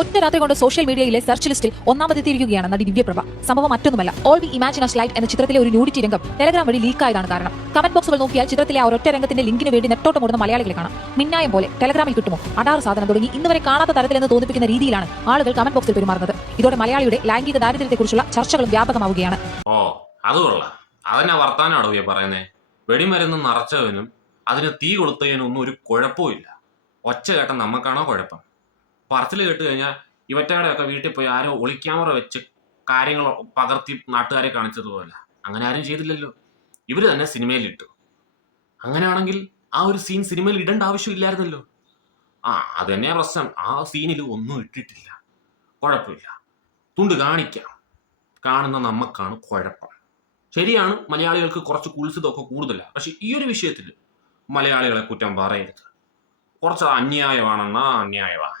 ഒറ്റ രാത്രി കൊണ്ട് സോഷ്യൽ മീഡിയയിലെ സെർച്ച് ലിസ്റ്റിൽ ഒന്നാമതെത്തിയിരിക്കുകയാണ് നടി ദിവ്യപ്രഭ. സംഭവം മറ്റൊന്നുമല്ല, all we imagine us light എന്ന ചിത്രത്തിലെ ഒരു ന്യൂഡിറ്റി രംഗം ടെലഗ്രാം വഴി ലീക്കായതാണ് കാരണം. കമന്റ് ബോക്സുകൾ നോക്കിയാൽ ചിത്രത്തിലെ ആ ഒരൊറ്റ രംഗത്തിന്റെ ലിങ്കിന് വേണ്ടി നെട്ടോട്ടമോടുന്ന മലയാളികളെ കാണാം. മിന്നായം പോലെ ടെലഗ്രാമിൽ കിട്ടുമോ അടാറ് സാധനം തുടങ്ങി ഇന്നുവരെ കാണാത്ത തരത്തിലെന്ന് തോന്നിപ്പിക്കുന്ന രീതിയിലാണ് ആളുകൾ കമന്റ് ബോക്സിൽ പെരുമാറുന്നത്. ഇതോടെ മലയാളിയുടെ ലൈംഗിക ദാരിദ്ര്യത്തെക്കുറിച്ചുള്ള ചർച്ചകളും വ്യാപകമാവുകയാണ്. ഓ അത് കൊള്ളാം, അതെന്നാ വർത്താനാണോ പറയുന്നേ? വെടിമരുന്ന് നിറച്ചവനും അതിന് തീ കൊളുത്തതിനും ഒന്നും ഒരു കുഴപ്പമില്ല. ഒച്ച കേട്ട നമുക്കാണോ കുഴപ്പം? പറച്ചിൽ കേട്ട് കഴിഞ്ഞാൽ ഇവറ്റയുടെയൊക്കെ വീട്ടിൽ പോയി ആരോ ഒളിക്യാമറ വെച്ച് കാര്യങ്ങൾ പകർത്തി നാട്ടുകാരെ കാണിച്ചതുപോലെ അങ്ങനെ ആരും ചെയ്തില്ലല്ലോ. ഇവര് തന്നെ സിനിമയിലിട്ടു. അങ്ങനെയാണെങ്കിൽ ആ ഒരു സീൻ സിനിമയിൽ ഇടേണ്ട ആവശ്യമില്ലായിരുന്നല്ലോ. അത് തന്നെയാ പ്രശ്നം. ആ സീനിൽ ഒന്നും ഇട്ടിട്ടില്ല, കുഴപ്പമില്ല. തുണ്ട് കാണിക്കാം, കാണുന്ന നമുക്കാണ് കുഴപ്പം. ശരിയാണ്, മലയാളികൾക്ക് കുറച്ച് കുൽസിതമൊക്കെ കൂടുതലാണ്. പക്ഷെ ഈ ഒരു വിഷയത്തിൽ മലയാളികളെ കുറ്റം പറയരുത്. കുറച്ച് അന്യായമാണെന്നാ അന്യായമാണ്.